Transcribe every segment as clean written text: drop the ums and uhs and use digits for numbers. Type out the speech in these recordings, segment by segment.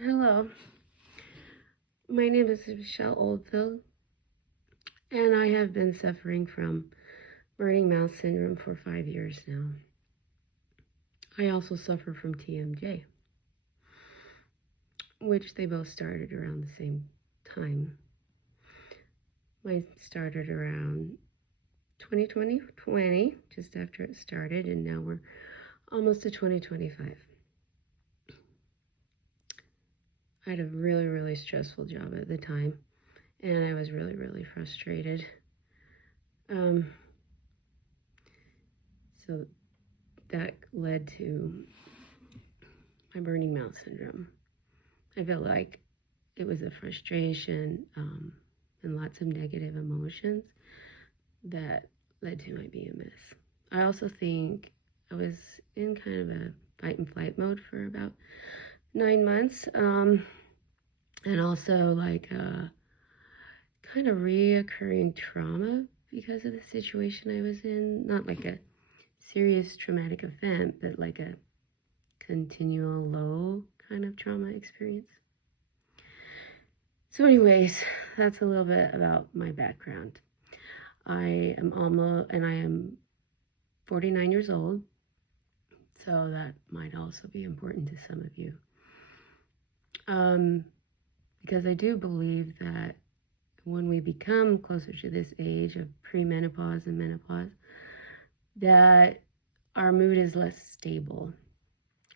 Hello, my name is Michelle Oldfield, and I have been suffering from burning mouth syndrome for 5 years now. I also suffer from TMJ, which they both started around the same time. Mine started around 2020, just after it started, and now we're almost to 2025. I had a really stressful job at the time, and I was really frustrated. So that led to my burning mouth syndrome. I felt like it was a frustration and lots of negative emotions that led to my BMS. I also think I was in kind of a fight and flight mode for about 9 months, and also like a kind of reoccurring trauma because of the situation I was in. Not like a serious traumatic event, but like a continual low kind of trauma experience. So anyways, that's a little bit about my background. I am 49 years old, so that might also be important to some of you. Because I do believe that when we become closer to this age of premenopause and menopause, that our mood is less stable,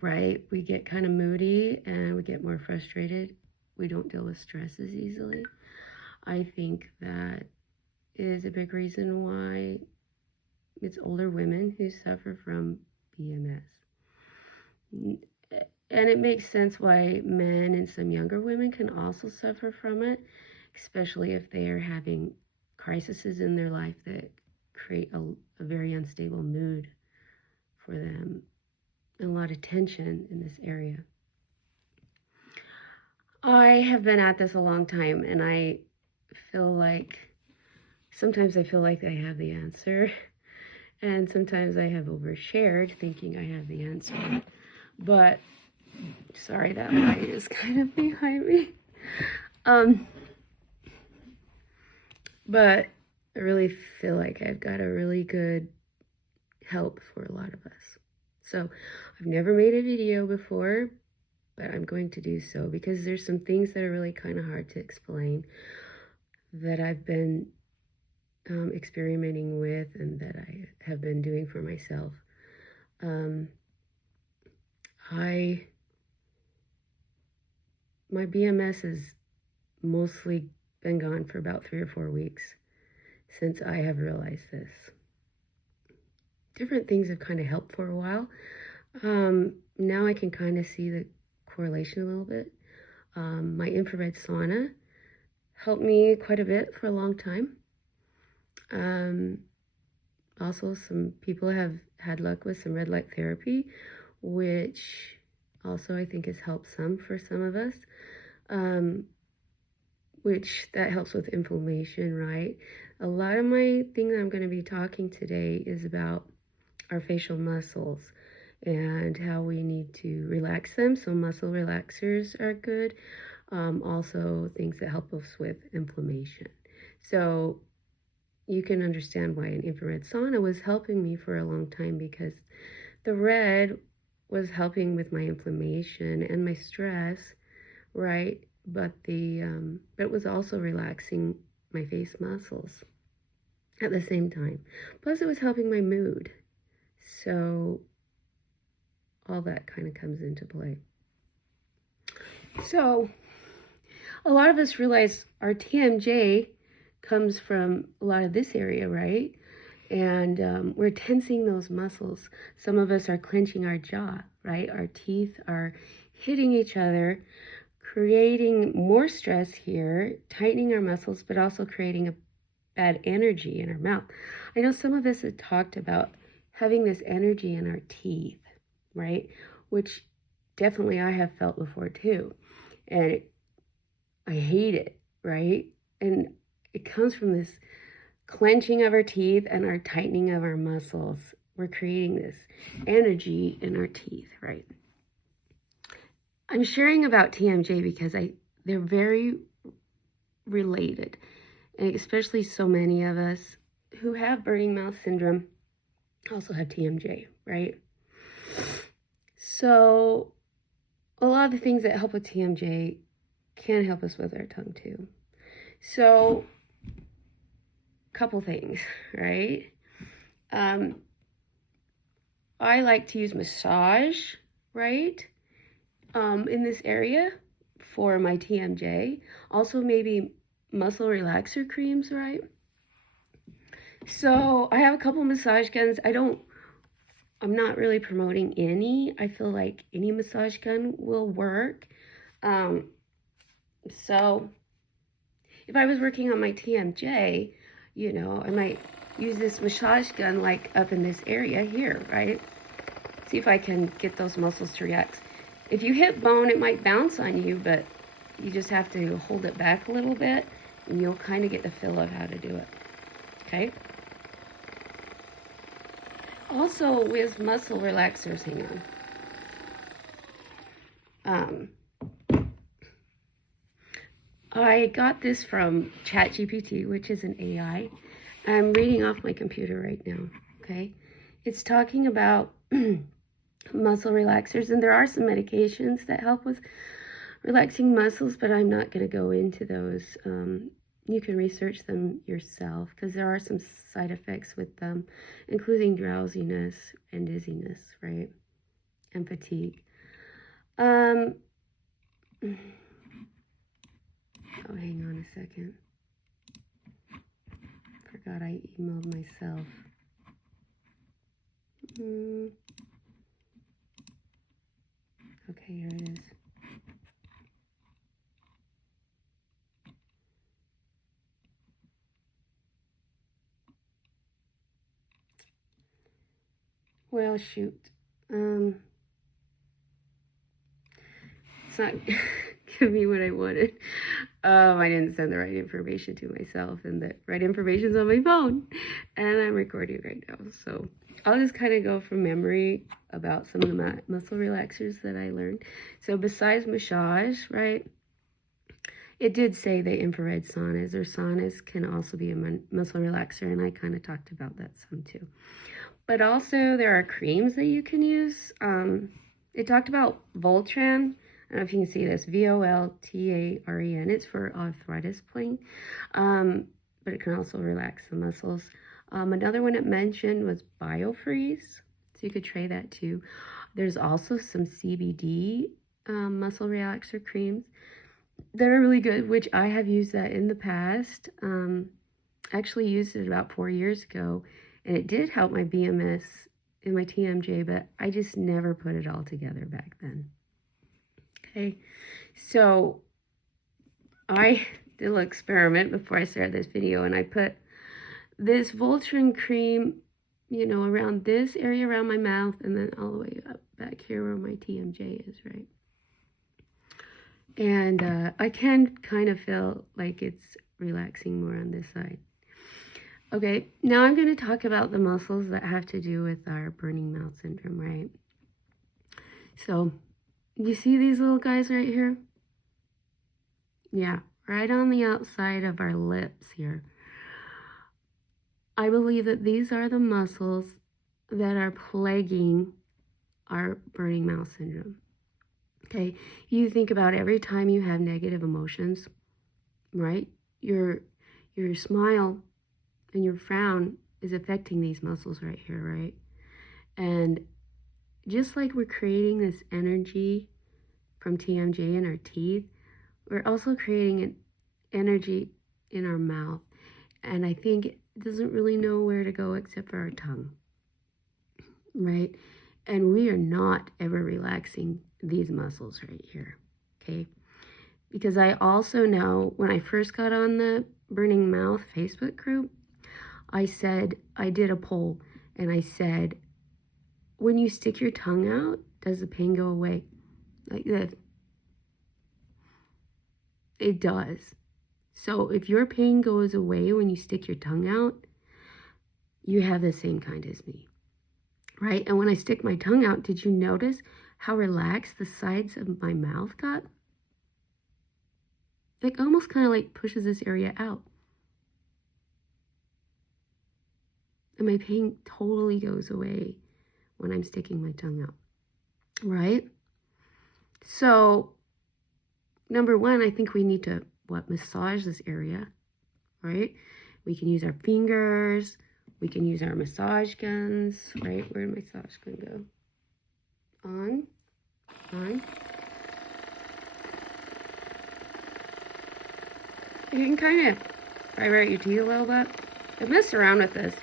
right? We get kind of moody and we get more frustrated. We don't deal with stress as easily. I think that is a big reason why it's older women who suffer from BMS. And it makes sense why men and some younger women can also suffer from it, especially if they are having crises in their life that create a very unstable mood for them and a lot of tension in this area. I have been at this a long time, and I feel like sometimes I feel like I have the answer, and sometimes I have overshared thinking I have the answer. But sorry, that light is kind of behind me. But I really feel like I've got a really good help for a lot of us. So I've never made a video before, but I'm going to do so because there's some things that are really kind of hard to explain that I've been experimenting with and that I have been doing for myself. My BMS has mostly been gone for about 3 or 4 weeks since I have realized this. Different things have kind of helped for a while. Now I can kind of see the correlation a little bit. My infrared sauna helped me quite a bit for a long time. Also, some people have had luck with some red light therapy, which also I think has helped for some of us, which that helps with inflammation, right? A lot of my thing that I'm going to be talking today is about our facial muscles and how we need to relax them. So muscle relaxers are good. Also things that help us with inflammation. So you can understand why an infrared sauna was helping me for a long time, because the red was helping with my inflammation and my stress, right? But it was also relaxing my face muscles at the same time. Plus it was helping my mood. So all that kind of comes into play. So a lot of us realize our TMJ comes from a lot of this area, right? And we're tensing those muscles. Some of us are clenching our jaw, right? Our teeth are hitting each other, creating more stress here, tightening our muscles, but also creating a bad energy in our mouth. I know some of us have talked about having this energy in our teeth, right? Which definitely I have felt before too. And I hate it, right? And it comes from this clenching of our teeth and our tightening of our muscles. We're creating this energy in our teeth, right? I'm sharing about TMJ because they're very related, and especially so many of us who have burning mouth syndrome also have TMJ, right? So a lot of the things that help with TMJ can help us with our tongue too. So couple things, right? I like to use massage, right, in this area for my TMJ. Also maybe muscle relaxer creams, right? So I have a couple massage guns. I'm not really promoting any. I feel like any massage gun will work. So if I was working on my TMJ, you know, I might use this massage gun like up in this area here, right? See if I can get those muscles to relax. If you hit bone, it might bounce on you, but you just have to hold it back a little bit and you'll kind of get the feel of how to do it, okay? Also with muscle relaxers, hang on. I got this from ChatGPT, which is an AI. I'm reading off my computer right now, okay? It's talking about muscle relaxers, and there are some medications that help with relaxing muscles, but I'm not going to go into those. You can research them yourself because there are some side effects with them, including drowsiness and dizziness, right? And fatigue. Oh, hang on a second. Forgot I emailed myself. Okay, here it is. Well, shoot. It's not giving me what I wanted. I didn't send the right information to myself, and the right information's on my phone, and I'm recording right now. So I'll just kind of go from memory about some of the muscle relaxers that I learned. So besides massage, right, it did say the infrared saunas, or saunas can also be a muscle relaxer, and I kind of talked about that some too. But also there are creams that you can use. It talked about Voltaren. I don't know if you can see this, Voltaren. It's for arthritis pain, but it can also relax the muscles. Another one it mentioned was BioFreeze, so you could try that too. There's also some CBD muscle relaxer creams that are really good, which I have used that in the past. Actually used it about 4 years ago, and it did help my BMS and my TMJ, but I just never put it all together back then. Okay, so I did a little experiment before I started this video, and I put this Voltaren cream, you know, around this area around my mouth, and then all the way up back here where my TMJ is, right? And I can kind of feel like it's relaxing more on this side. Okay, now I'm going to talk about the muscles that have to do with our burning mouth syndrome, right? So, you see these little guys right here? Yeah, right on the outside of our lips here. I believe that these are the muscles that are plaguing our burning mouth syndrome. Okay, you think about every time you have negative emotions, right? Your smile and your frown is affecting these muscles right here, right? And just like we're creating this energy from TMJ in our teeth, we're also creating an energy in our mouth. And I think it doesn't really know where to go except for our tongue, right? And we are not ever relaxing these muscles right here, okay? Because I also know when I first got on the Burning Mouth Facebook group, I did a poll, and I said, when you stick your tongue out, does the pain go away? Like that. It does. So if your pain goes away when you stick your tongue out, you have the same kind as me, right? And when I stick my tongue out, did you notice how relaxed the sides of my mouth got. Like almost kind of like pushes this area out. And my pain totally goes away when I'm sticking my tongue out, right? So, number one, I think we need to, massage this area, right? We can use our fingers. We can use our massage guns, right? Where did my massage gun go? On. You can kind of vibrate your teeth a little bit. I've messed around with this.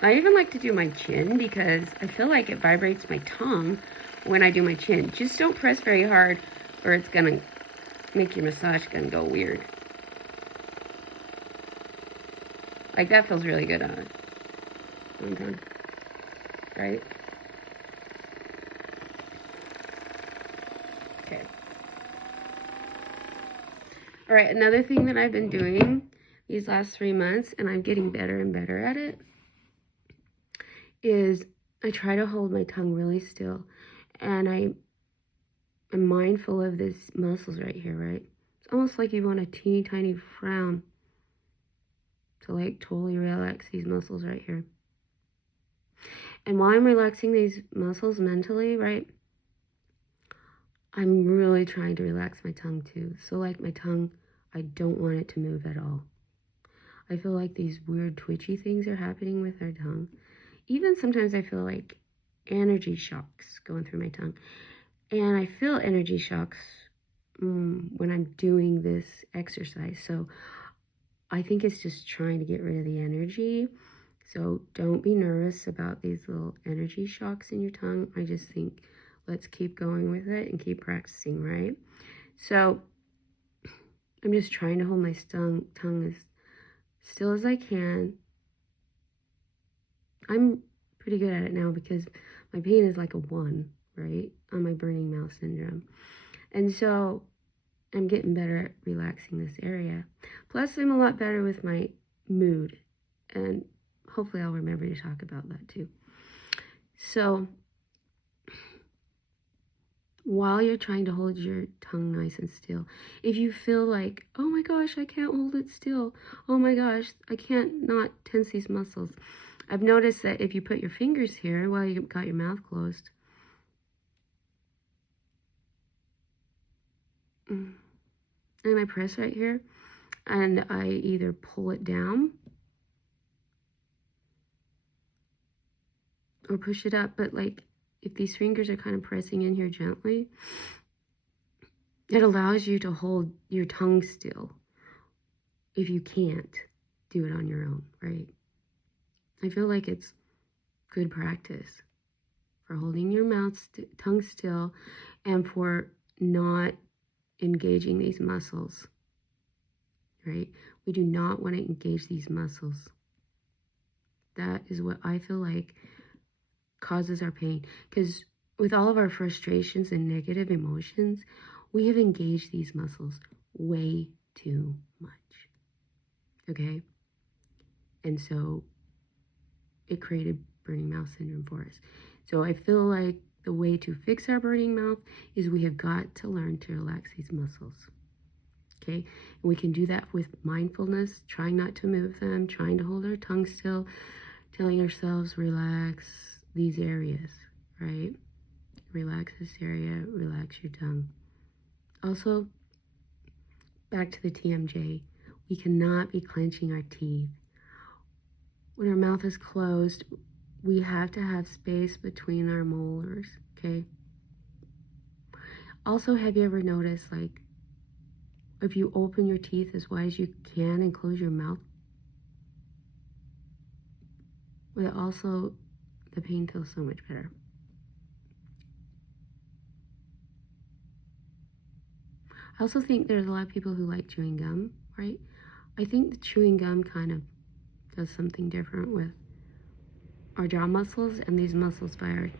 I even like to do my chin because I feel like it vibrates my tongue when I do my chin. Just don't press very hard or it's gonna make your massage gun go weird. Like that feels really good on it. Okay. Right? Okay. All right, another thing that I've been doing these last 3 months, and I'm getting better and better at it, is I try to hold my tongue really still, and I'm mindful of these muscles right here, right? It's almost like you want a teeny tiny frown to like totally relax these muscles right here. And while I'm relaxing these muscles mentally, right, I'm really trying to relax my tongue too. So like my tongue, I don't want it to move at all. I feel like these weird twitchy things are happening with our tongue. Even sometimes I feel like energy shocks going through my tongue. And I feel energy shocks when I'm doing this exercise. So I think it's just trying to get rid of the energy. So don't be nervous about these little energy shocks in your tongue. I just think let's keep going with it and keep practicing, right? So I'm just trying to hold my tongue as still as I can. I'm pretty good at it now because my pain is like a 1, right, on my burning mouth syndrome. And so I'm getting better at relaxing this area. Plus, I'm a lot better with my mood. And hopefully I'll remember to talk about that too. So while you're trying to hold your tongue nice and still, if you feel like, oh my gosh, I can't hold it still. Oh my gosh, I can't not tense these muscles. I've noticed that if you put your fingers here while you got your mouth closed, and I press right here, and I either pull it down or push it up, but like if these fingers are kind of pressing in here gently, it allows you to hold your tongue still if you can't do it on your own, right? I feel like it's good practice for holding your tongue still and for not engaging these muscles, right? We do not want to engage these muscles. That is what I feel like causes our pain, because with all of our frustrations and negative emotions, we have engaged these muscles way too much, okay? And so it created burning mouth syndrome for us. So I feel like the way to fix our burning mouth is we have got to learn to relax these muscles, okay? And we can do that with mindfulness, trying not to move them, trying to hold our tongue still, telling ourselves, relax these areas, right? Relax this area, relax your tongue. Also, back to the TMJ, we cannot be clenching our teeth. When our mouth is closed, we have to have space between our molars, okay? Also, have you ever noticed, like, if you open your teeth as wide as you can and close your mouth, but also the pain feels so much better. I also think there's a lot of people who like chewing gum, right? I think the chewing gum kind of does something different with our jaw muscles and these muscles by our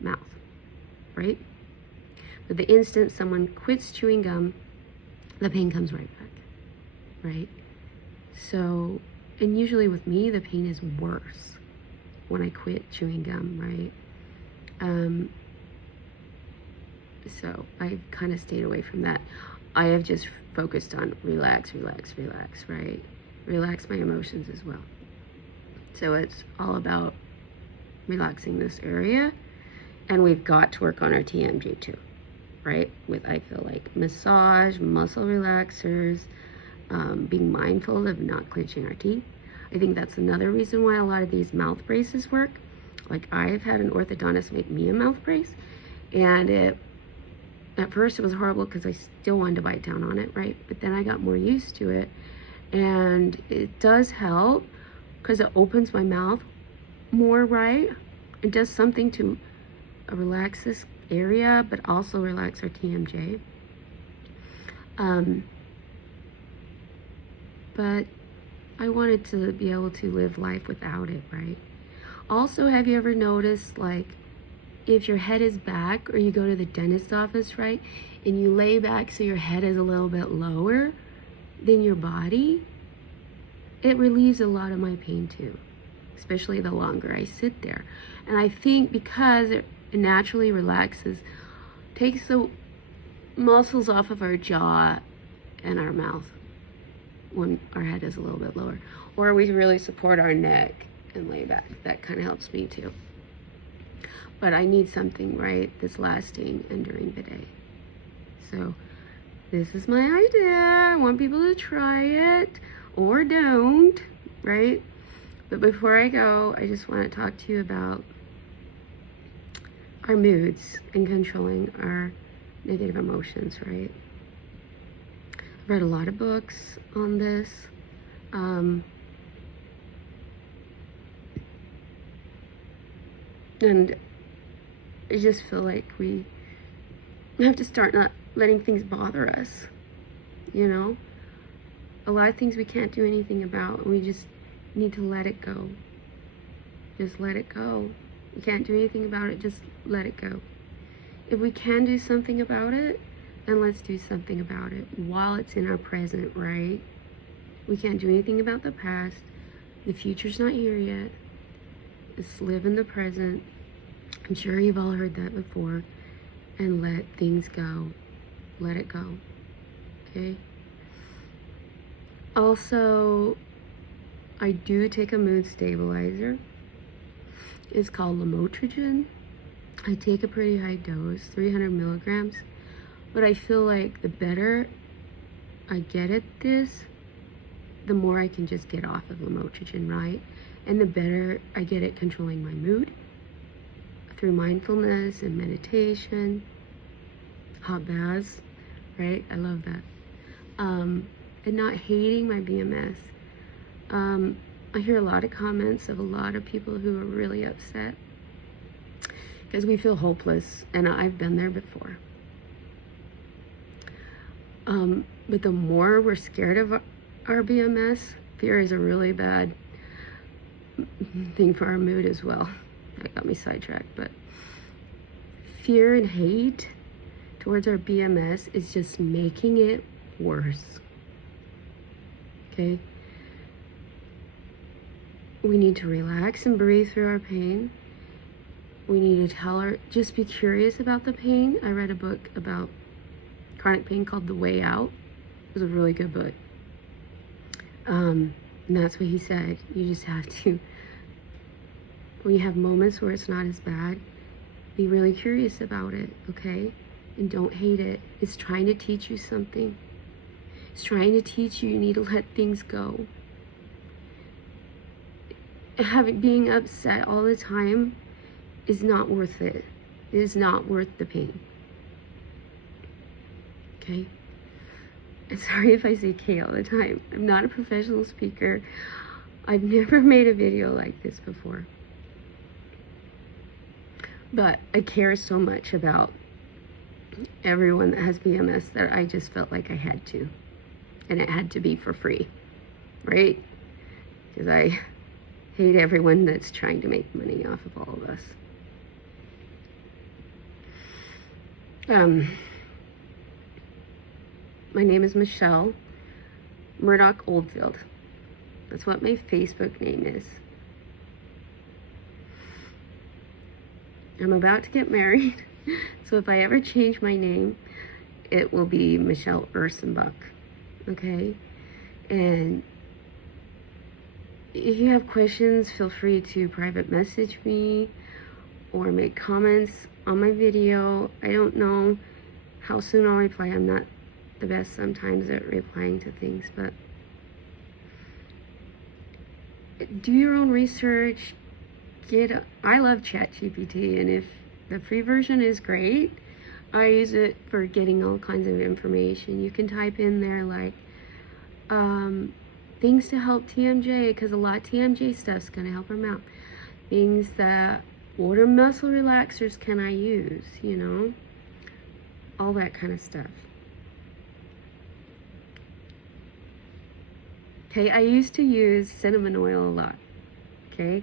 mouth, right? But the instant someone quits chewing gum, the pain comes right back, right? So, and usually with me, the pain is worse when I quit chewing gum, right? So I've kind of stayed away from that. I have just focused on relax, right? Relax my emotions as well. So it's all about relaxing this area. And we've got to work on our TMJ too, right? With, I feel like, massage, muscle relaxers, being mindful of not clenching our teeth. I think that's another reason why a lot of these mouth braces work. Like, I've had an orthodontist make me a mouth brace, and at first it was horrible because I still wanted to bite down on it, right? But then I got more used to it, and it does help because it opens my mouth more, right? It does something to relax this area, but also relax our TMJ. But I wanted to be able to live life without it, right? Also, have you ever noticed, like, if your head is back, or you go to the dentist's office, right, and you lay back so your head is a little bit lower than your body, it relieves a lot of my pain too, especially the longer I sit there. And I think because it naturally relaxes, takes the muscles off of our jaw and our mouth when our head is a little bit lower, or we really support our neck and lay back. That kind of helps me too. But I need something, right, that's lasting and during the day. So this is my idea. I want people to try it or don't, right? But before I go, I just want to talk to you about our moods and controlling our negative emotions, right? I've read a lot of books on this. And I just feel like we have to start not letting things bother us, you know? A lot of things we can't do anything about, and we just need to let it go. Just let it go. You can't do anything about it, just let it go. If we can do something about it, then let's do something about it while it's in our present, right? We can't do anything about the past. The future's not here yet. Just live in the present. I'm sure you've all heard that before. And let things go. Let it go. Okay? Also, I do take a mood stabilizer. It's called Lamotrigine. I take a pretty high dose, 300 milligrams. But I feel like the better I get at this, the more I can just get off of Lamotrigine, right? And the better I get at controlling my mood through mindfulness and meditation, hot baths, right? I love that. And not hating my BMS. I hear a lot of comments of a lot of people who are really upset because we feel hopeless, and I've been there before. But the more we're scared of our BMS, fear is a really bad thing for our mood as well. That got me sidetracked, but fear and hate towards our BMS is just making it worse. Okay? We need to relax and breathe through our pain. We need to tell her, just be curious about the pain. I read a book about chronic pain called The Way Out. It was a really good book. And that's what he said. You just have to, when you have moments where it's not as bad, be really curious about it, okay? And don't hate it. It's trying to teach you something. It's trying to teach you need to let things go. Being upset all the time is not worth it. It is not worth the pain. Okay? I'm sorry if I say okay all the time. I'm not a professional speaker. I've never made a video like this before. But I care so much about everyone that has BMS that I just felt like I had to. And it had to be for free. Right? Because I hate everyone that's trying to make money off of all of us. My name is Michelle Murdoch Oldfield. That's what my Facebook name is. I'm about to get married So if I ever change my name, it will be Michelle Ursenbuck, okay? And if you have questions, feel free to private message me or make comments on my video. I don't know how soon I'll reply. I'm not the best sometimes at replying to things, but do your own research. I love ChatGPT, and if the free version is great, I use it for getting all kinds of information. You can type in there like things to help TMJ, because a lot of TMJ stuff's gonna help them out. Things that, what are muscle relaxers can I use, you know? All that kind of stuff. Okay, I used to use cinnamon oil a lot, okay?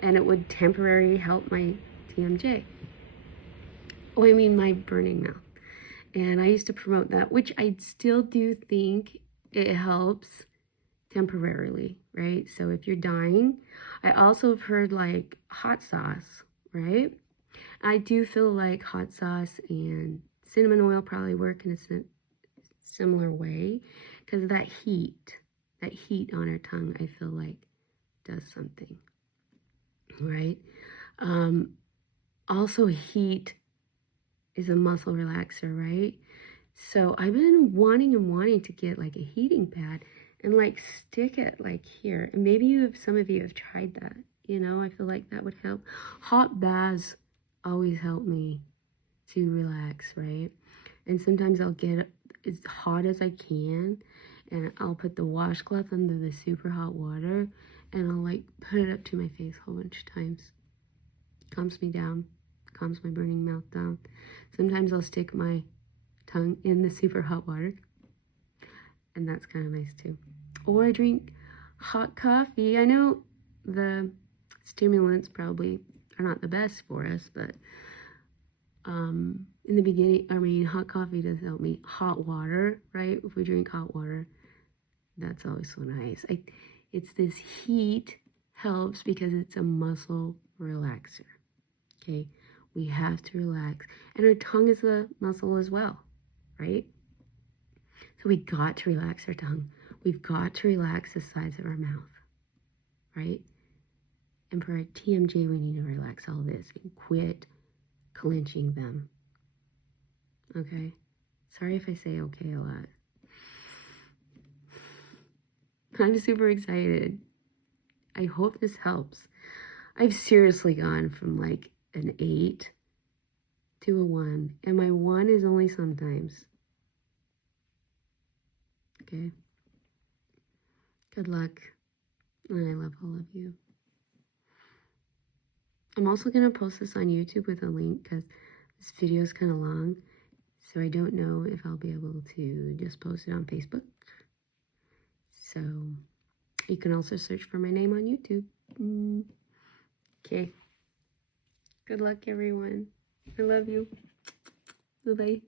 And it would temporarily help my TMJ. Oh, I mean my burning mouth. And I used to promote that, which I still do think it helps temporarily, right? So if you're dying, I also have heard like hot sauce, right? I do feel like hot sauce and cinnamon oil probably work in a similar way, because of that heat on our tongue, I feel like does something, right? Also heat is a muscle relaxer, right? So I've been wanting to get like a heating pad and like stick it like here. And maybe some of you have tried that, you know, I feel like that would help. Hot baths always help me to relax, right? And sometimes I'll get as hot as I can and I'll put the washcloth under the super hot water and I'll like put it up to my face a whole bunch of times. Calms me down, calms my burning mouth down. Sometimes I'll stick my tongue in the super hot water, and that's kind of nice too. Or I drink hot coffee. I know the stimulants probably are not the best for us, but in the beginning, I mean, hot coffee does help me. Hot water, right? If we drink hot water, that's always so nice. It's this heat helps because it's a muscle relaxer. Okay, we have to relax, and our tongue is a muscle as well, right? So we got to relax our tongue. We've got to relax the sides of our mouth, right? And for our TMJ, we need to relax all this and quit clenching them. Okay? Sorry if I say okay a lot. I'm super excited. I hope this helps. I've seriously gone from like an 8 to a 1, and my 1 is only sometimes. Okay? Good luck, and I love all of you. I'm also going to post this on YouTube with a link because this video is kind of long, so I don't know if I'll be able to just post it on Facebook. So you can also search for my name on YouTube. Okay. Good luck, everyone. I love you. Bye-bye.